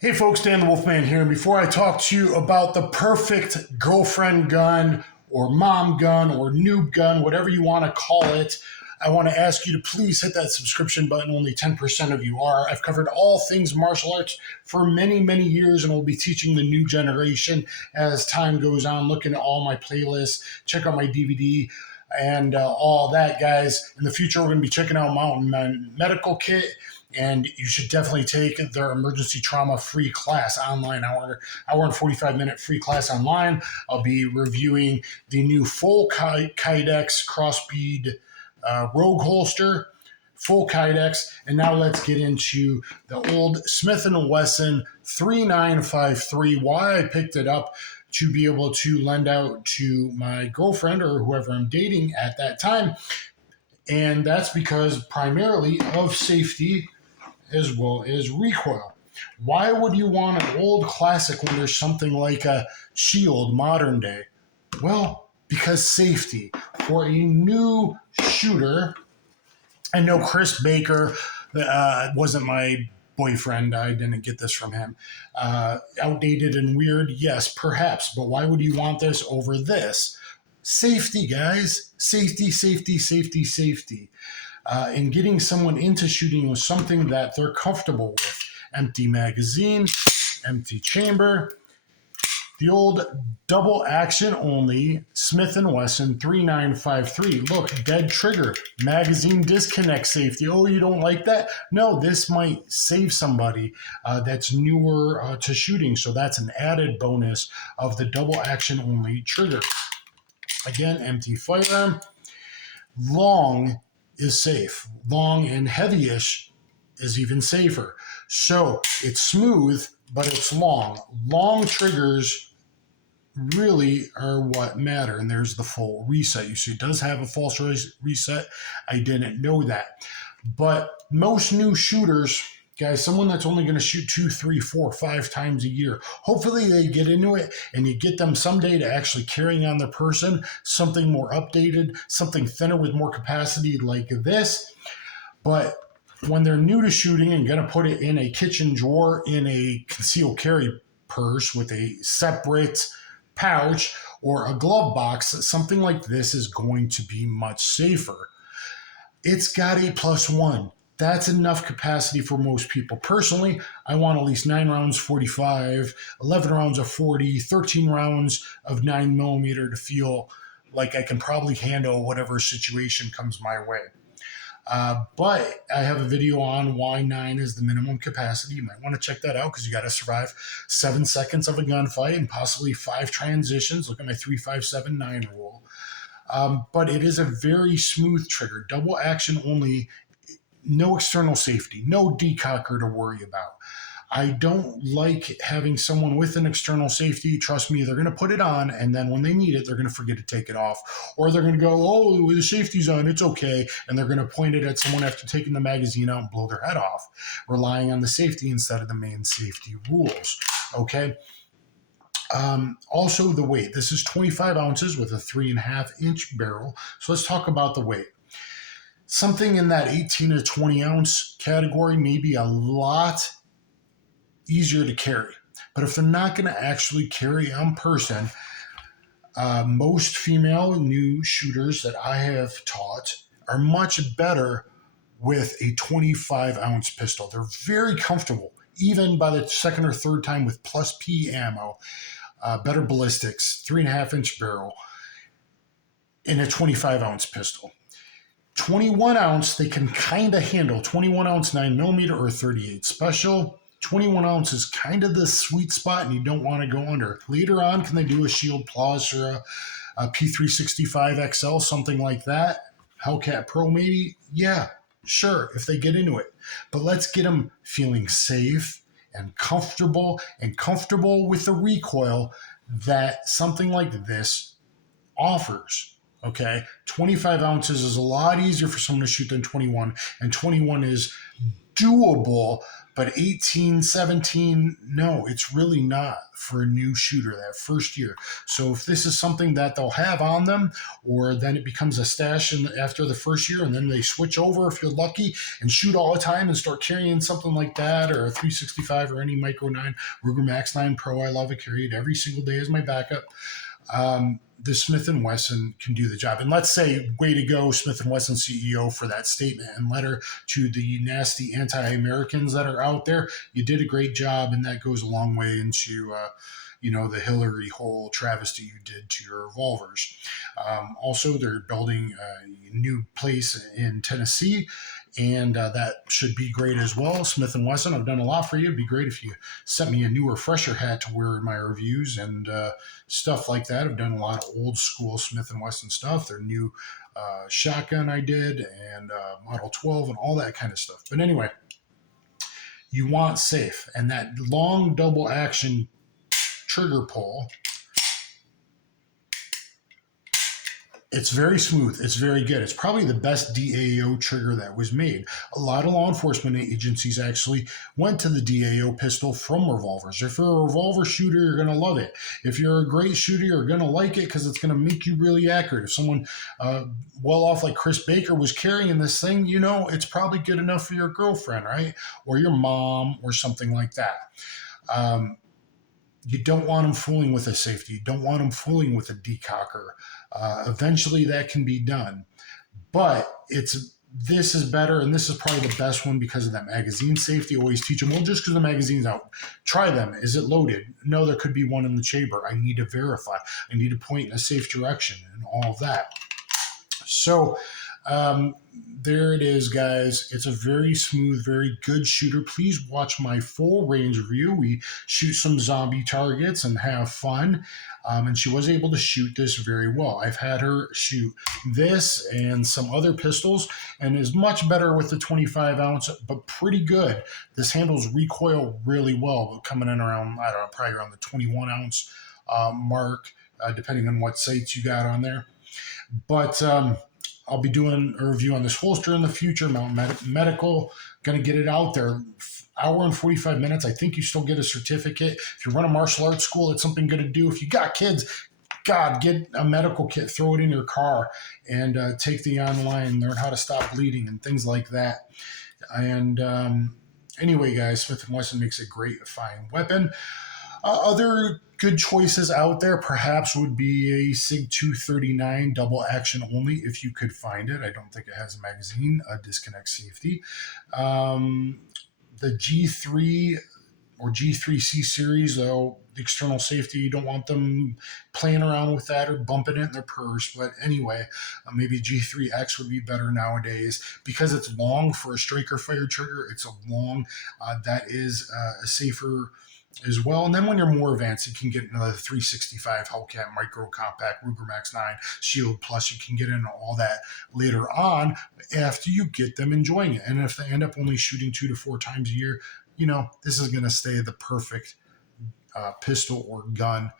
Hey folks, Dan the Wolfman here. And before I talk to you about the perfect girlfriend gun or mom gun or noob gun, whatever you want to call it, I want to ask you to please hit that subscription button. Only 10% of you are. I've covered all things martial arts for many, many years and will be teaching the new generation as time goes on. Look into all my playlists, check out my DVD and all that, guys. In the future, we're going to be checking out Mountain Man Medical Kit, and you should definitely take their emergency trauma free class online. Hour and 45-minute free class online. I'll be reviewing the new full Kydex crossbead Rogue holster, full Kydex, and now let's get into the old Smith & Wesson 3953, why I picked it up to be able to lend out to my girlfriend or whoever I'm dating at that time. And that's because primarily of safety as well as recoil. Why would you want an old classic when there's something like a Shield modern day? Well, because safety. For a new shooter, I know Chris Baker wasn't my boyfriend. I didn't get this from him. Outdated and weird, yes, perhaps. But why would you want this over this? Safety, guys. Safety, safety, safety, safety. And getting someone into shooting with something that they're comfortable with. Empty magazine, empty chamber. The old double action only Smith & Wesson 3953. Look, dead trigger, magazine disconnect safety. Oh, you don't like that? No, this might save somebody that's newer to shooting. So that's an added bonus of the double action only trigger. Again, empty firearm. Long is safe. Long and heavy-ish is even safer. So it's smooth, but it's long. Long triggers really are what matter. And there's the full reset. You see, it does have a false reset. I didn't know that. But most new shooters, guys, someone that's only going to shoot 2, 3, 4, 5 times a year, hopefully they get into it and you get them someday to actually carrying on their person something more updated, something thinner with more capacity like this. But when they're new to shooting and going to put it in a kitchen drawer in a concealed carry purse with a separate pouch or a glove box, something like this is going to be much safer. It's got a +1. That's enough capacity for most people. Personally, I want at least 9 rounds 45, 11 rounds of 40, 13 rounds of 9mm to feel like I can probably handle whatever situation comes my way. But I have a video on why 9 is the minimum capacity. You might want to check that out because you got to survive 7 seconds of a gunfight and possibly 5 transitions. Look at my 3, 5, 7, 9 rule. But it is a very smooth trigger, double action only, no external safety, no decocker to worry about. I don't like having someone with an external safety. Trust me, they're going to put it on, and then when they need it, they're going to forget to take it off. Or they're going to go, oh, the safety's on, it's okay. And they're going to point it at someone after taking the magazine out and blow their head off, relying on the safety instead of the main safety rules. Okay? Also, the weight. This is 25 ounces with a 3.5-inch barrel. So let's talk about the weight. Something in that 18 to 20 ounce category may be a lot easier to carry. But if they're not going to actually carry on person, most female new shooters that I have taught are much better with a 25-ounce pistol. They're very comfortable, even by the second or third time with plus P ammo, better ballistics, 3.5-inch barrel, in a 25-ounce pistol. 21 ounce, they can kind of handle 21 ounce 9mm or 38 special. 21 ounce is kind of the sweet spot and you don't want to go under. Later on, can they do a Shield Plus or a P365 XL, something like that? Hellcat Pro maybe? Yeah, sure, if they get into it. But let's get them feeling safe and comfortable with the recoil that something like this offers. Okay, 25 ounces is a lot easier for someone to shoot than 21, and 21 is doable, but 18, 17, no, it's really not for a new shooter that first year. So if this is something that they'll have on them, or then it becomes a stash after the first year, and then they switch over if you're lucky and shoot all the time and start carrying something like that, or a 365 or any Micro 9, Ruger Max 9 Pro, I love it, carry it every single day as my backup. The Smith & Wesson can do the job. And let's say, way to go, Smith & Wesson CEO, for that statement and letter to the nasty anti-Americans that are out there. You did a great job, and that goes a long way into, the Hillary whole travesty you did to your revolvers. Also, they're building a new place in Tennessee, and that should be great as well. Smith & Wesson, I've done a lot for you. It'd be great if you sent me a new refresher hat to wear in my reviews and stuff like that. I've done a lot of old school Smith & Wesson stuff. Their new shotgun I did, and Model 12 and all that kind of stuff. But anyway, you want safe, and that long double action trigger pull, it's very smooth. It's very good. It's probably the best DAO trigger that was made. A lot of law enforcement agencies actually went to the DAO pistol from revolvers. If you're a revolver shooter, you're going to love it. If you're a great shooter, you're going to like it because it's going to make you really accurate. If someone well off like Chris Baker was carrying this thing, it's probably good enough for your girlfriend, right? Or your mom or something like that. You don't want them fooling with a safety. You don't want them fooling with a decocker. Eventually that can be done. But this is better, and this is probably the best one because of that magazine safety. Always teach them, well, just because the magazine's out, try them. Is it loaded? No, there could be one in the chamber. I need to verify. I need to point in a safe direction and all of that. So there it is, guys. It's a very smooth, very good shooter. Please watch my full range review. We shoot some zombie targets and have fun. And she was able to shoot this very well. I've had her shoot this and some other pistols, and is much better with the 25 ounce, but pretty good. This handles recoil really well, coming in around, I don't know, probably around the 21 ounce mark, depending on what sights you got on there. But I'll be doing a review on this holster in the future, Mountain Medical. Going to get it out there. Hour and 45 minutes. I think you still get a certificate. If you run a martial arts school, it's something good to do. If you got kids, God, get a medical kit, throw it in your car, and take the online, learn how to stop bleeding and things like that. And anyway, guys, Smith & Wesson makes a great, fine weapon. Other good choices out there perhaps would be a SIG 239 double action only, if you could find it. I don't think it has a magazine, a disconnect safety. The G3 or G3C series, though, the external safety, you don't want them playing around with that or bumping it in their purse. But anyway, maybe G3X would be better nowadays because it's long for a striker fire trigger. It's a long, that is a safer as well. And then when you're more advanced, you can get another 365 Hellcat Micro Compact Ruger Max 9 Shield Plus. You can get into all that later on after you get them enjoying it. And if they end up only shooting 2 to 4 times a year, this is going to stay the perfect pistol or gun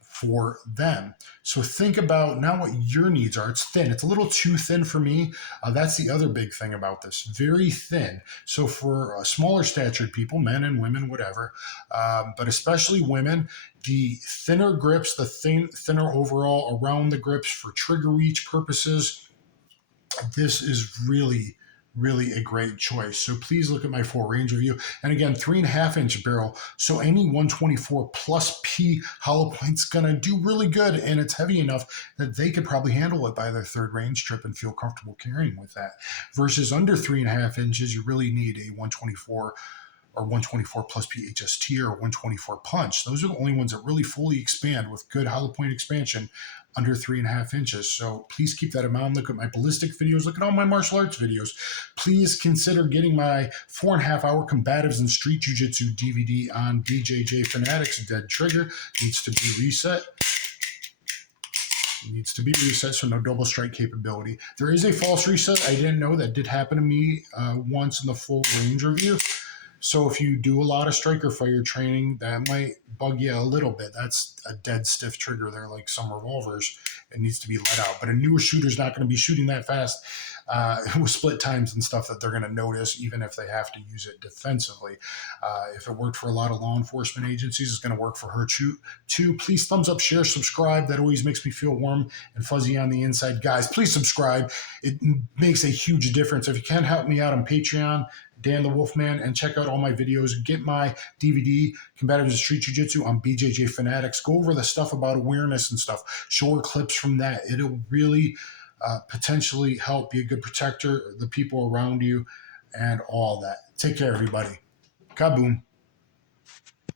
for them. So think about now what your needs are. It's thin. It's a little too thin for me. That's the other big thing about this. Very thin. So for smaller statured people, men and women, whatever, but especially women, the thinner grips, the thinner overall around the grips for trigger reach purposes, this is really a great choice. So please look at my full range review. And again, 3.5 inch barrel. So any 124 plus P hollow point's gonna do really good, and it's heavy enough that they could probably handle it by their third range trip and feel comfortable carrying with that. Versus under 3.5 inches, you really need a 124 or 124 plus P HST or 124 punch. Those are the only ones that really fully expand with good hollow point expansion under 3.5 inches. So please keep that in mind. Look at my ballistic videos. Look at all my martial arts videos. Please consider getting my 4.5 hour combatives and street jiu-jitsu DVD on BJJ Fanatics. Dead trigger needs to be reset. Needs to be reset, so no double strike capability. There is a false reset. I didn't know that did happen to me once in the full range review. So if you do a lot of striker fire training, that might bug you a little bit. That's a dead stiff trigger there, like some revolvers. It needs to be let out. But a newer shooter's not going to be shooting that fast with split times and stuff that they're going to notice, even if they have to use it defensively. If it worked for a lot of law enforcement agencies, it's going to work for her too. Please thumbs up, share, subscribe. That always makes me feel warm and fuzzy on the inside. Guys, please subscribe. It makes a huge difference. If you can help me out on Patreon, Dan the Wolfman, and check out all my videos. Get my DVD, Combatives of Street Jiu-Jitsu, on BJJ Fanatics. Go over the stuff about awareness and stuff. Show her clips from that. It'll really potentially help be a good protector, the people around you, and all that. Take care, everybody. Kaboom.